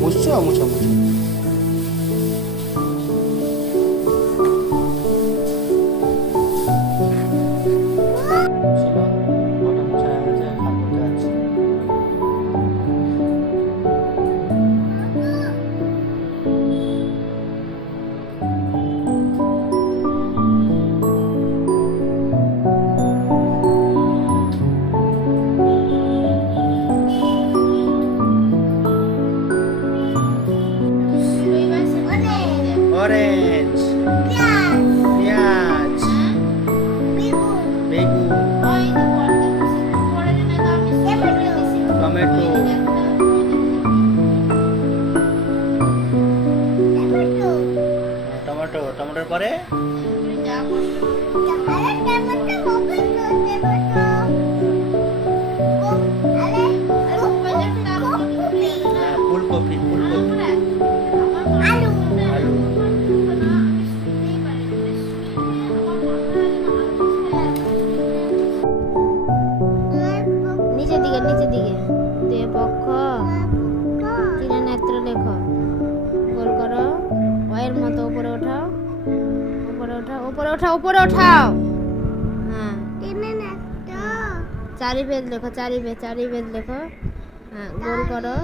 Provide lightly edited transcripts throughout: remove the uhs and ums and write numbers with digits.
mucho, mucho, mucho. Orange. Peach. Begu. Tomato. Tomato পরে ফুলকপি নিচের দিকে দুই পক্ষ তিন নেত্র লেখো গোল করো ওয়ের মতো উপরে ওঠাও উপরে ওঠাও হ্যাঁ চারি ভেদ লেখো হ্যাঁ গোল করো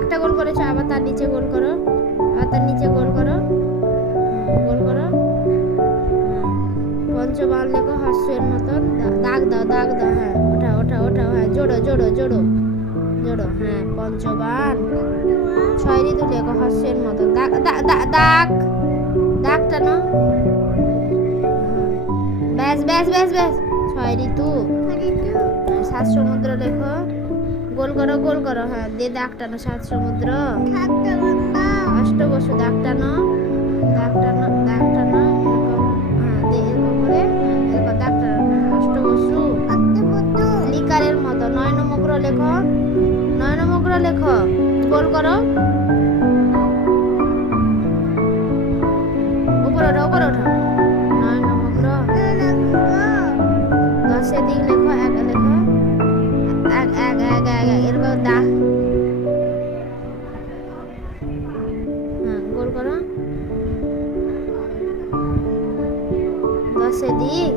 একটা গোল করেছো আবার তার নিচে গোল করো পঞ্চবান লেখো হাস্যের মতন দাগ দাও হ্যাঁ ওঠা হ্যাঁ জোড়ো হ্যাঁ পঞ্চবান ছয় ঋতু লেখো হাস্যের মতন দাগ টানো ব্যাস ছয় ঋতু সাত সমুদ্র লেখো গোল করো হ্যাঁ দিয়ে দাগ টানো সাত সমুদ্র অষ্টবসু দাগ টানো লিকারের মতো নয়নমগ্র লেখো গোল করো উপরে ওঠো নয়নমগ্র দশে দিক লেখো এক এরপর দা হ্যাঁ গোল করো দশে দিক